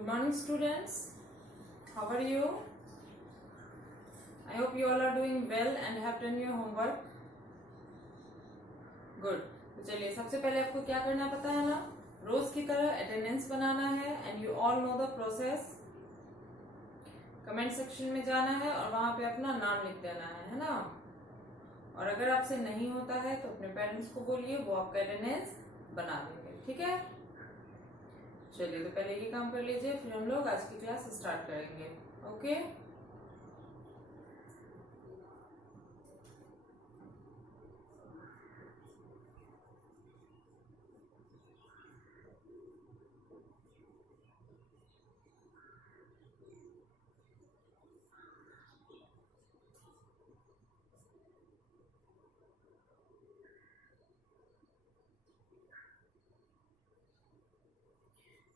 Good morning, students. How are you? I hope you all are doing well and have done your homework. Good. तो चलिए सबसे पहले आपको क्या करना पता है ना, रोज की तरह अटेंडेंस बनाना है and you all know the process. Comment section में जाना है और वहां पे अपना नाम लिख देना है ना. और अगर आपसे नहीं होता है तो अपने पेरेंट्स को बोलिए, वो आपका अटेंडेंस बना देंगे. ठीक है, चलिए तो पहले ये काम कर लीजिए, फिर हम लोग आज की क्लास स्टार्ट करेंगे. ओके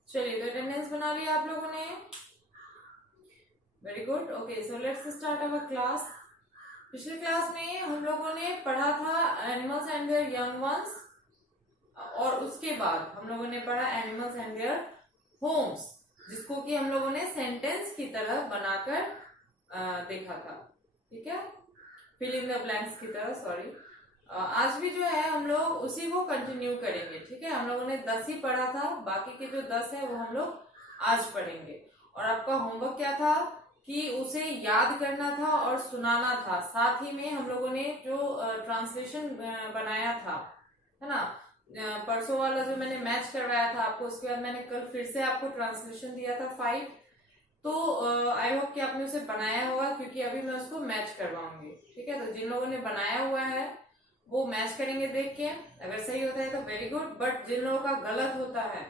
चलिए तो अटेंडेंस बना लिया आप लोगों ने. Very good. Okay, so let's start our class. पिछले क्लास में हम लोगों ने पढ़ा था animals and there young ones, और उसके बाद हम लोगों ने पढ़ा एनिमल्स एंड देयर होम्स, जिसको कि हम लोगों ने सेंटेंस की तरह बनाकर देखा था. ठीक है, फिल इन द ब्लैंक्स की तरह. सॉरी, आज भी जो है हम लोग उसी को कंटिन्यू करेंगे. ठीक है, हम लोगों ने 10 ही पढ़ा था, बाकी के जो 10 है वो हम लोग आज पढ़ेंगे. और आपका होमवर्क क्या था कि उसे याद करना था और सुनाना था. साथ ही में हम लोगों ने जो ट्रांसलेशन बनाया था, है ना, परसों वाला जो मैंने मैच करवाया था आपको, उसके बाद मैंने कल फिर से आपको ट्रांसलेशन दिया था 5. तो आई होप कि आपने उसे बनाया होगा, क्योंकि अभी मैं उसको मैच करवाऊंगी. ठीक है, तो जिन लोगों ने बनाया हुआ है वो मैच करेंगे देख के. अगर सही होता है तो वेरी गुड, बट जिन लोगों का गलत होता है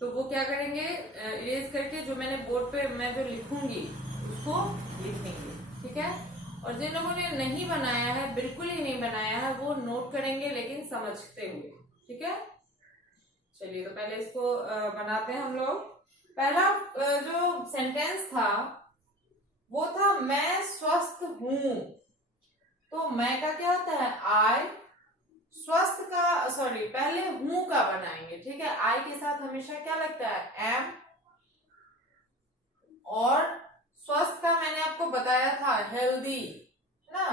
तो वो क्या करेंगे, इरेज करके जो मैंने बोर्ड पे मैं जो लिखूंगी उसको लिख लेंगे. ठीक है, और जिन लोगों ने नहीं बनाया है, बिल्कुल ही नहीं बनाया है, वो नोट करेंगे लेकिन समझते हुए. ठीक है, चलिए तो पहले इसको बनाते हैं हम लोग. पहला जो सेंटेंस था वो था मैं स्वस्थ हूं. तो मैं का क्या होता है, आई. स्वस्थ का, सॉरी, पहले हूं का बनाएंगे. ठीक है, आई के साथ हमेशा क्या लगता है, एम. और स्वस्थ का मैंने आपको बताया था हेल्दी, है ना.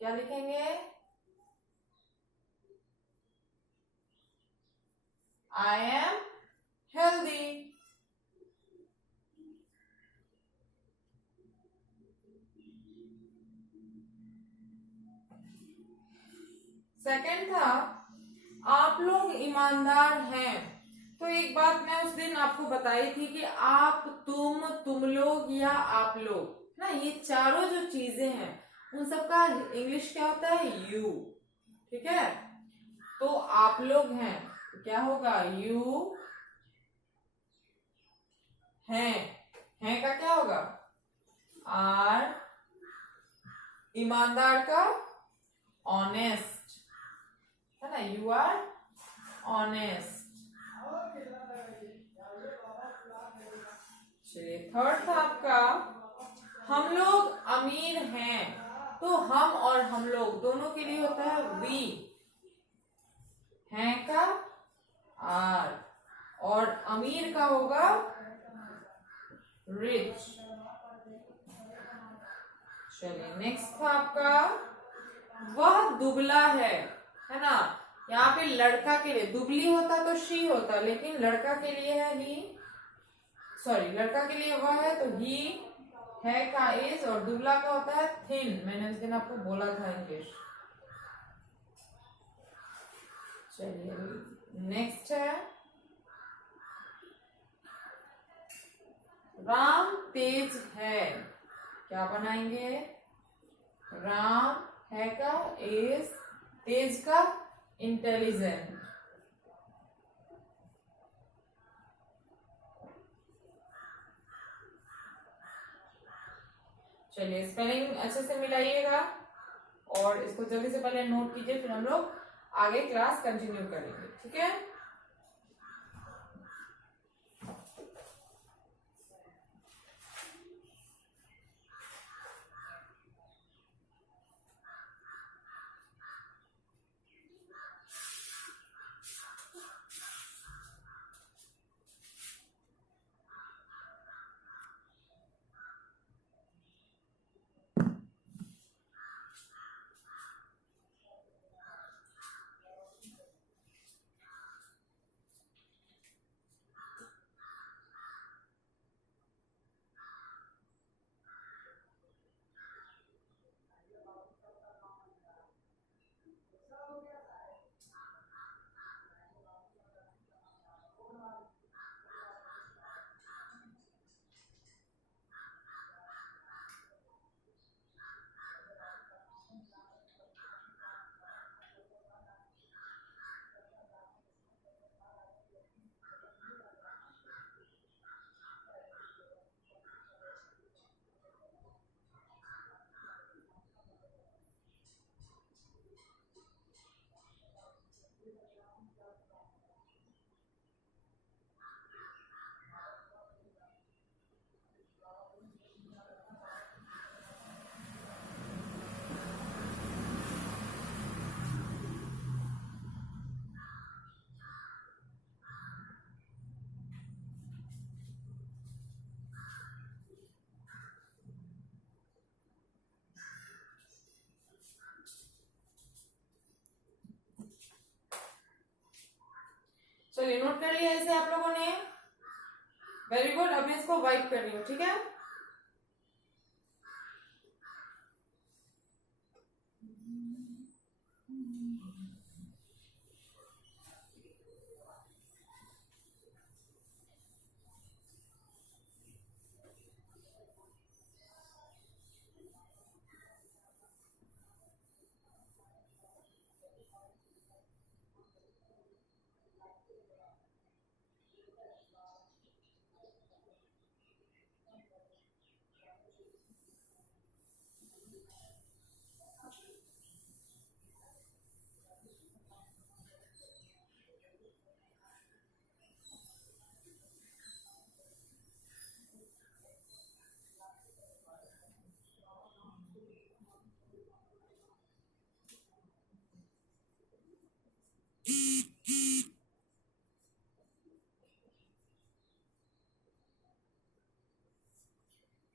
क्या लिखेंगे, आई एम हेल्दी. सेकंड था आप लोग ईमानदार हैं. तो एक बात मैं उस दिन आपको बताई थी कि आप, तुम लोग या आप लोग ना, ये चारों जो चीजें हैं उन सबका इंग्लिश क्या होता है, यू. ठीक है, तो आप लोग हैं तो क्या होगा, यू हैं का क्या होगा, आर. ईमानदार का ऑनेस्ट, है ना, यू आर ऑनेस्ट. चलिए, थर्ड था आपका हम लोग अमीर हैं. तो हम और हम लोग दोनों के लिए होता है वी. हैं का आर, और अमीर का होगा रिच. चलिए, नेक्स्ट था आपका वह दुबला है ना. यहाँ पे लड़का के लिए दुबली होता तो शी होता, लेकिन लड़का के लिए है ही, सॉरी, लड़का के लिए वह है तो ही. है का इज, और दुबला का होता है थिन. मैंने उस दिन आपको बोला था इंग्लिश. चलिए, नेक्स्ट है राम तेज है. क्या बनाएंगे, राम है का इज, तेज का इंटेलिजेंट. चलिए, स्पेलिंग अच्छे से मिलाइएगा और इसको जल्दी से पहले नोट कीजिए, फिर हम लोग आगे क्लास कंटिन्यू करेंगे. ठीक है, चलिए नोट कर लिया इसे आप लोगों ने। Very good. अब मैं इसको वाइप कर रही हूँ, ठीक है।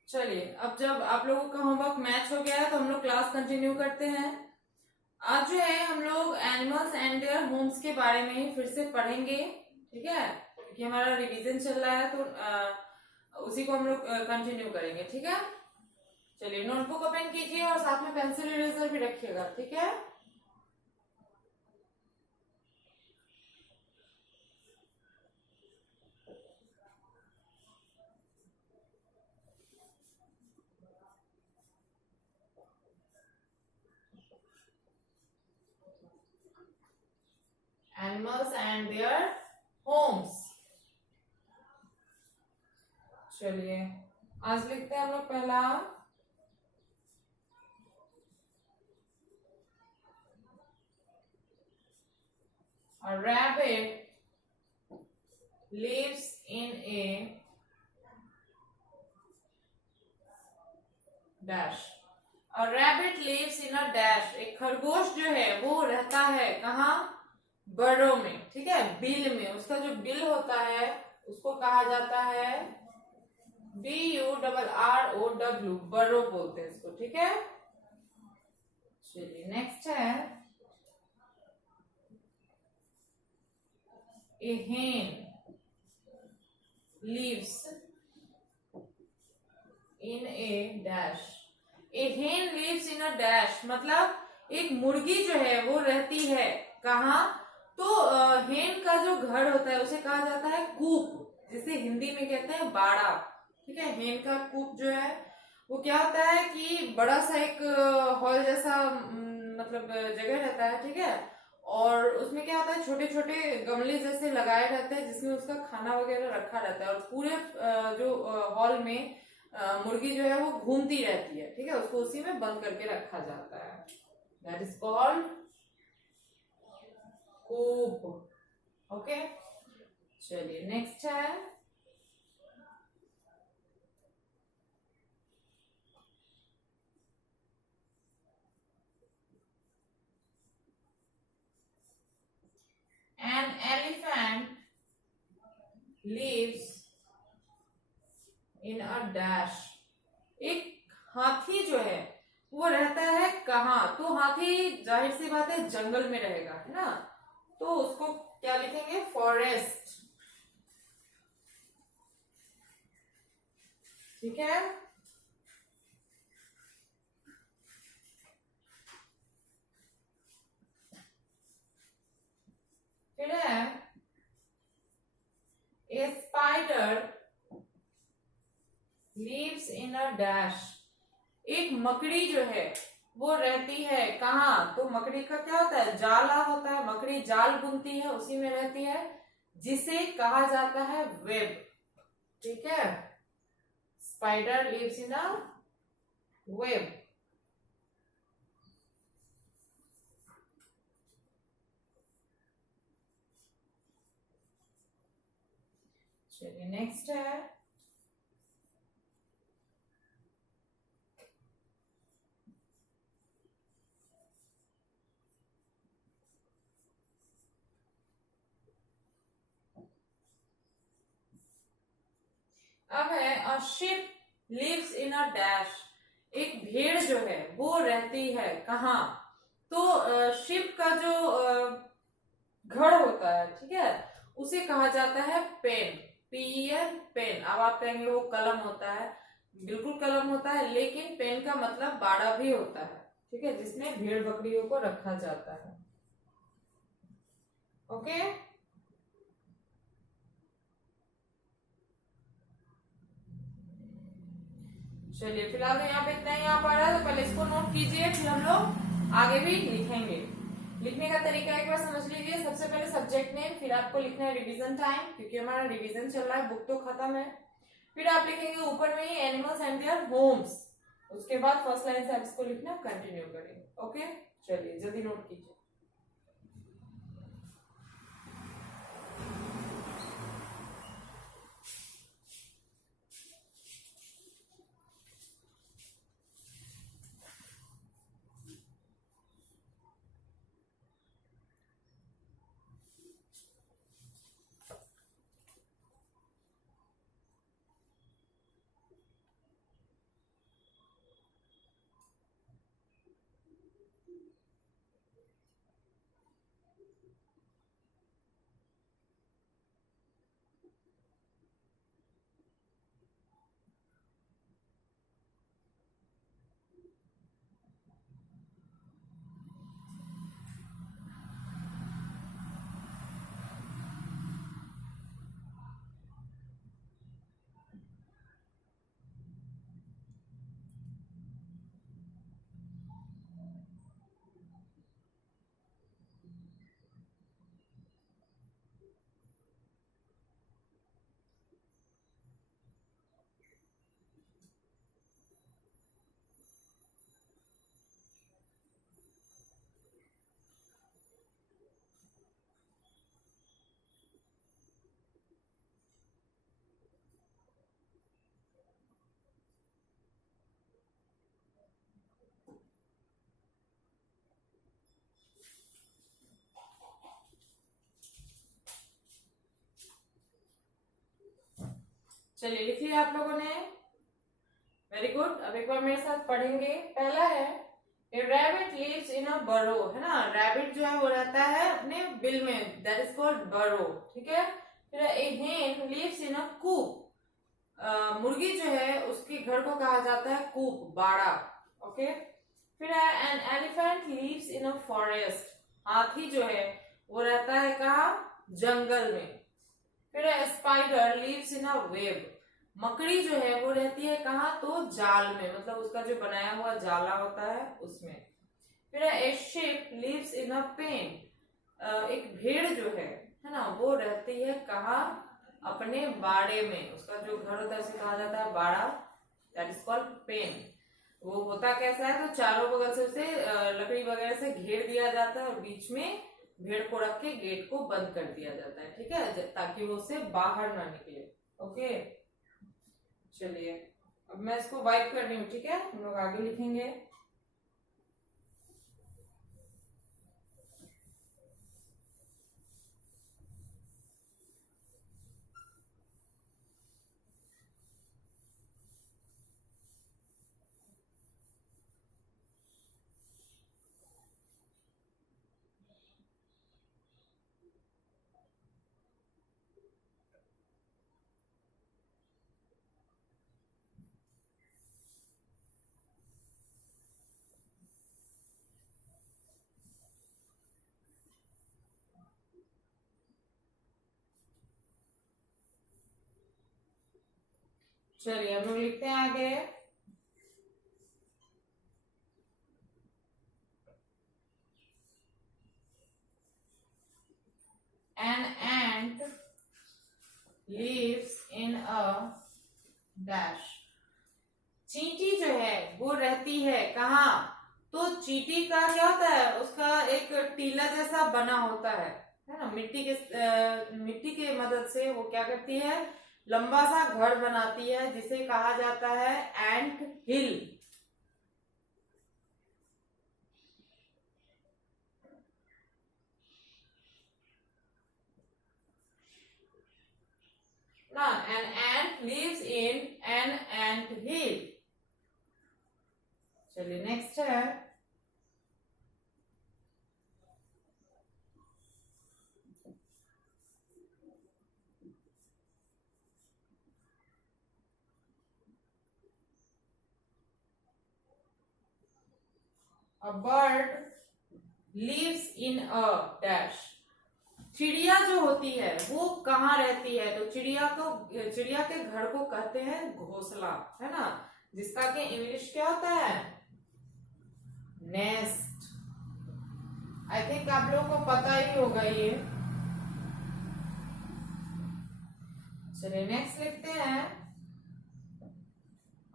चलिए अब जब आप लोगों का होमवर्क मैच हो गया है तो हम लोग क्लास कंटिन्यू करते हैं। आज जो है हम लोग एनिमल्स एंड देयर होम्स के बारे में ही फिर से पढ़ेंगे, ठीक है, क्योंकि हमारा रिवीजन चल रहा है तो उसी को हम लोग कंटिन्यू करेंगे, ठीक है। चलिए नोटबुक ओपन कीजिए और साथ में पेंसिल इरेजर भी रखिएगा, ठीक है। Animals and their homes. चलिए आज लिखते हैं हम लोग पहला A rabbit lives in a dash. A rabbit lives in a dash. एक खरगोश जो है वो रहता है कहाँ? बर्रो में, ठीक है, बिल में। उसका जो बिल होता है उसको कहा जाता है BURROW, बर्रो बोलते हैं इसको, ठीक है। चलिए नेक्स्ट है A hen lives in a dash. A hen lives in a dash मतलब एक मुर्गी जो है वो रहती है कहाँ? तो हेन का जो घर होता है उसे कहा जाता है कूप, जिसे हिंदी में कहते हैं बाड़ा, ठीक है। हेन का कूप जो है वो क्या होता है कि बड़ा सा एक हॉल जैसा मतलब जगह रहता है, ठीक है। और उसमें क्या होता है, छोटे छोटे गमले जैसे लगाए रहते हैं जिसमें उसका खाना वगैरह रखा रहता है। और पूरे जो हॉल में मुर्गी जो है वो घूमती रहती है, ठीक है। उसको उसी में बंद करके रखा जाता है। That is called coup, okay. चलिए नेक्स्ट है an elephant lives in a dash. एक हाथी जो है वो रहता है कहाँ? तो हाथी जाहिर सी बात है जंगल में रहेगा, है ना। तो उसको क्या लिखेंगे? फॉरेस्ट, ठीक है। फिर है A spider lives in a dash. एक मकड़ी जो है वो रहती है कहाँ? तो मकड़ी का क्या होता है? जाला होता है। मकड़ी जाल बुनती है, उसी में रहती है, जिसे कहा जाता है वेब, ठीक है। Spider lives in a web. चलिए नेक्स्ट है अब है a sheep lives in a dash. एक भेड़ जो है वो रहती है कहाँ? तो शिप का जो घर होता है, ठीक है, उसे कहा जाता है पेन, पीएन, पेन। अब आप कहेंगे वो कलम होता है, बिल्कुल कलम होता है, लेकिन पेन का मतलब बाड़ा भी होता है, ठीक है, जिसमें भेड़ बकरियों को रखा जाता है। ओके, चलिए फिलहाल तो यहाँ पे इतना ही आ पा रहा है, तो पहले इसको नोट कीजिए, फिर हम लोग आगे भी लिखेंगे। लिखने का तरीका एक बार समझ लीजिए। सबसे पहले सब्जेक्ट नेम, फिर आपको लिखना है रिवीजन टाइम, क्योंकि हमारा रिवीजन चल रहा है, बुक तो खत्म है। फिर आप लिखेंगे ऊपर में ही एनिमल्स एंड देयर होम्स। उसके बाद फर्स्ट लाइन से आप इसको लिखना कंटिन्यू करेंगे। ओके, चलिए जल्दी नोट कीजिए। चलिए लिख लिया आप लोगों ने, वेरी गुड। अब एक बार मेरे साथ पढ़ेंगे। पहला है ए रैबिट लिव्स इन अ बरो, है ना, रैबिट जो है वो रहता है अपने बिल में, दैट इज कॉल्ड बरो, ठीक है। फिर ए हेन लिव्स इन अ कूप, मुर्गी जो है उसके घर को कहा जाता है कूप, बाड़ा। ओके, फिर है an elephant lives in a forest, हाथी जो है वो रहता है कहाँ, जंगल में। फिर है spider lives in a web, मकड़ी जो है वो रहती है कहाँ, तो जाल में, मतलब उसका जो बनाया हुआ जाला होता है उसमें। फिर a sheep lives in a pen, एक भेड़ जो है ना, वो रहती है कहाँ, अपने बाड़े में, उसका जो घर होता है उसे कहा जाता है बाड़ा, दैट इज कॉल्ड पेन। वो होता कैसा है, तो चारों बगल से उसे लकड़ी वगैरह से घेर दिया जाता है और बीच में भेड़ को रख के गेट को बंद कर दिया जाता है, ठीक है, ताकि वो उससे बाहर ना निकले। ओके, चलिए अब मैं इसको वाइप कर रही हूँ, ठीक है, हम लोग आगे लिखेंगे। चलिए हम लोग लिखते हैं आगे। An ant lives in a dash, चींटी जो है वो रहती है कहाँ, तो चींटी का क्या होता है, उसका एक टीला जैसा बना होता है ना, मिट्टी के मदद से वो क्या करती है, लंबा सा घर बनाती है, जिसे कहा जाता है एंट हिल। ना, an ant lives in an ant hill। चलिए नेक्स्ट है a bird lives in a dash. चिड़िया जो होती है वो कहाँ रहती है? तो चिड़िया के घर को कहते हैं घोंसला, है ना, जिसका कि इंग्लिश क्या होता है? नेस्ट। आई थिंक आप लोगों को पता ही होगा ये। चलिए नेक्स्ट लिखते हैं,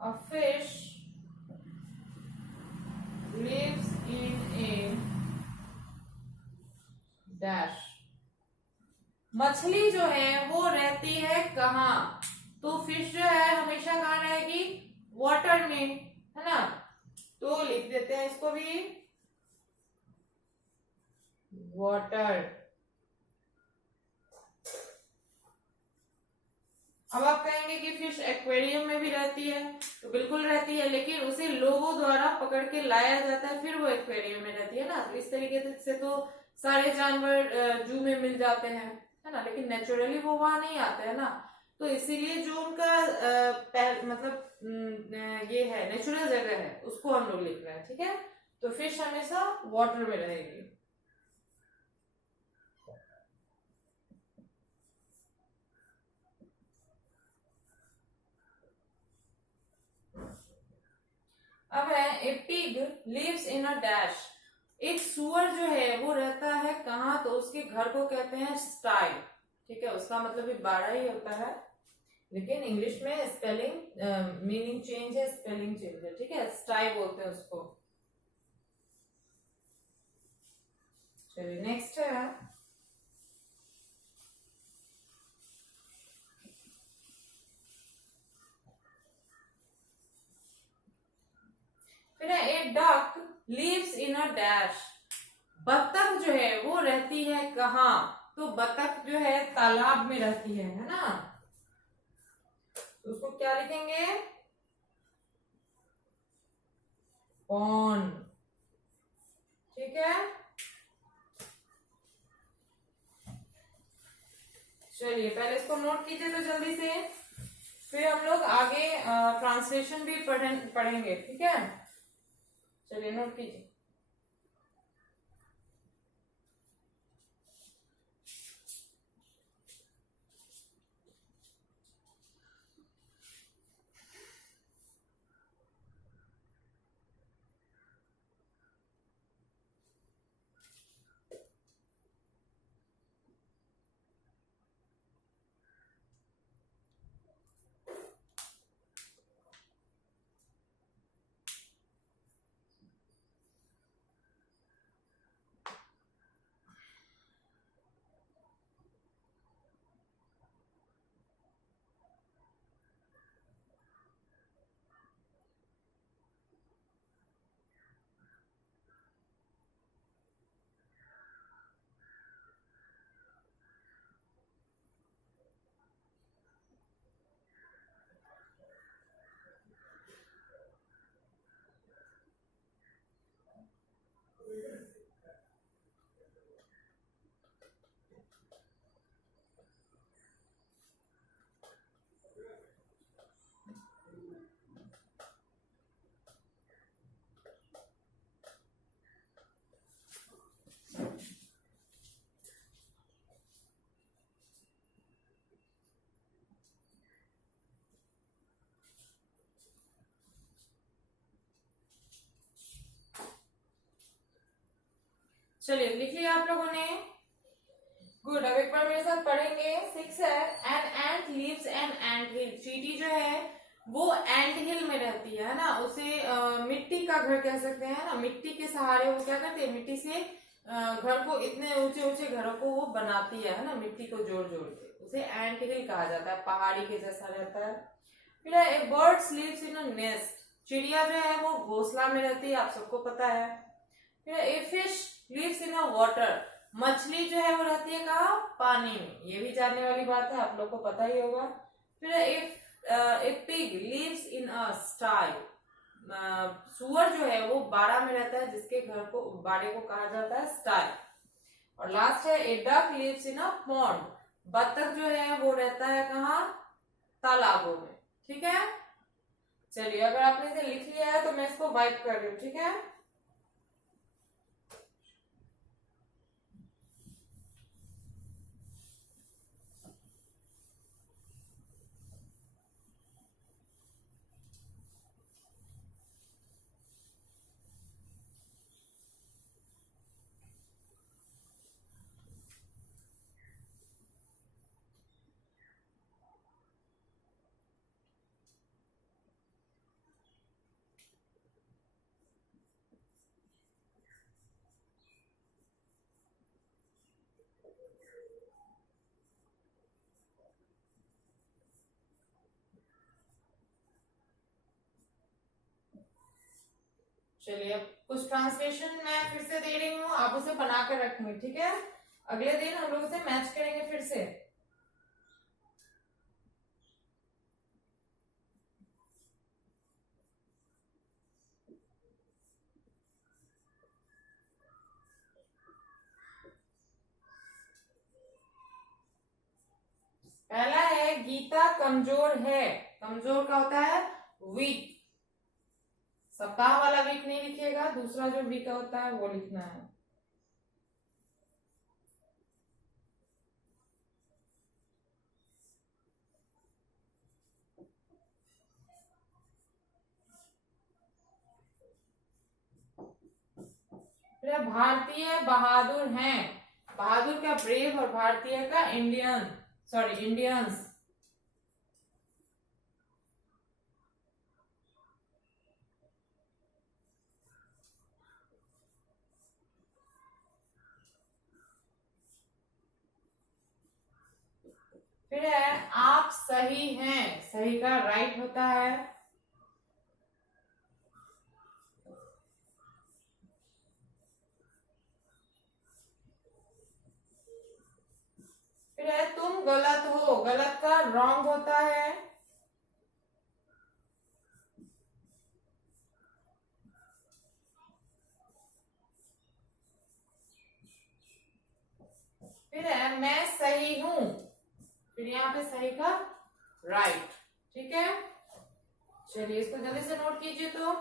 a fish lives in a dash. मछली जो है वो रहती है कहाँ? तो फिश जो है हमेशा कहाँ रहेगी? वाटर में, है ना। तो लिख देते हैं इसको भी, वाटर। अब आप कहेंगे कि फिश एक्वेरियम में भी रहती है, तो बिल्कुल रहती है, लेकिन उसे लोगों द्वारा पकड़ के लाया जाता है, फिर वो एक्वेरियम में रहती है ना। तो इस तरीके से तो सारे जानवर जू में मिल जाते हैं, है ना, लेकिन नेचुरली वो वहां नहीं आते हैं ना। तो इसीलिए जो उनका ये है नेचुरल जगह है, उसको हम लोग लिख रहे हैं, ठीक है। तो फिश हमेशा वाटर में रहेगी। अब है, a pig lives in a dash. एक सुअर जो है वो रहता है कहाँ? तो उसके घर को कहते हैं स्टाई, ठीक है। उसका मतलब भी बाड़ा ही होता है, लेकिन इंग्लिश में स्पेलिंग मीनिंग चेंज है, स्पेलिंग चेंज है, ठीक है। स्टाई बोलते हैं उसको। चलिए नेक्स्ट है, फिर है, a duck lives in a dash. बत्तख जो है वो रहती है कहाँ? तो बत्तख जो है तालाब में रहती है ना। तो उसको क्या लिखेंगे? पॉन्ड, ठीक है। चलिए पहले इसको नोट कीजिए तो जल्दी से, फिर हम लोग आगे ट्रांसलेशन भी पढ़ेंगे, ठीक है। चलिए नोट कीजिए। चलिए लिख लिया आप लोगों ने? गुड। अब एक बार मेरे साथ पढ़ेंगे। 6 है, an ant lives an ant hill. चींटी जो है वो एंट हिल में रहती है ना। उसे मिट्टी का घर कह सकते हैं ना। मिट्टी के सहारे वो क्या करती है? मिट्टी से घर को, इतने ऊंचे ऊंचे घरों को वो बनाती है ना, मिट्टी को जोड़ जोड़ के। उसे एंट हिल कहा जाता है, पहाड़ी के जैसा रहता है। फिर a birds lives in a nest. चिड़िया जो है वो घोंसला में रहती है, आप सबको पता है। फिर a fish lives in a water. मछली जो है वो रहती है कहाँ? पानी में। ये भी जानने वाली बात है, आप लोग को पता ही होगा। फिर ए पिग लिव्स इन अ स्टाई। सुअर जो है वो बाड़ा में रहता है, जिसके घर को, बाड़े को कहा जाता है स्टाई। और लास्ट है, a duck lives in a pond. बत्तख जो है वो रहता है कहाँ? तालाबों में, ठीक है। चलिए अगर आपने इसे लिख लिया है तो मैं इसको वाइप कर रही हूँ, ठीक है। चलिए अब कुछ ट्रांसलेशन मैं फिर से दे रही हूँ, आप उसे बनाकर रखेंगे, ठीक है। अगले दिन हम लोग उसे मैच करेंगे फिर से। पहला है गीता कमजोर है। कमजोर का होता है वीक। सप्ताह वाला वीक नहीं लिखिएगा, दूसरा जो वीक होता है वो लिखना है। फिर भारतीय बहादुर हैं। बहादुर का ब्रेव और भारतीय का इंडियन, सॉरी इंडियंस। फिर है आप सही हैं। सही का राइट होता है। फिर है तुम गलत हो। गलत का रॉन्ग होता है। फिर है मैं सही हूं। फिर यहाँ पे सही का राइट, ठीक है। चलिए इसको जल्दी से नोट कीजिए। तो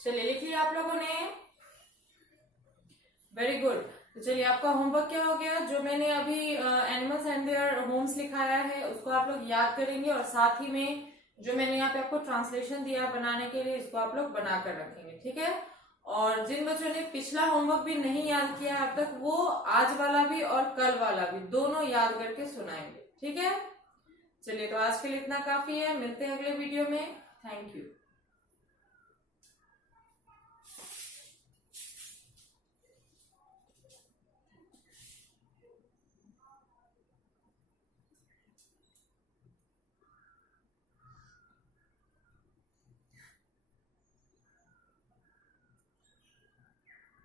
चलिए लिख लिया आप लोगों ने, वेरी गुड। तो चलिए आपका होमवर्क क्या हो गया, जो मैंने अभी एनिमल्स एंड देयर होम्स लिखाया है उसको आप लोग याद करेंगे, और साथ ही में जो मैंने यहाँ पे आपको ट्रांसलेशन दिया बनाने के लिए, इसको आप लोग बनाकर रखेंगे, ठीक है। और जिन बच्चों ने पिछला होमवर्क भी नहीं याद किया है अब तक, वो आज वाला भी और कल वाला भी दोनों याद करके सुनाएंगे, ठीक है। चलिए तो आज के लिए इतना काफी है, मिलते हैं अगले वीडियो में। Thank you.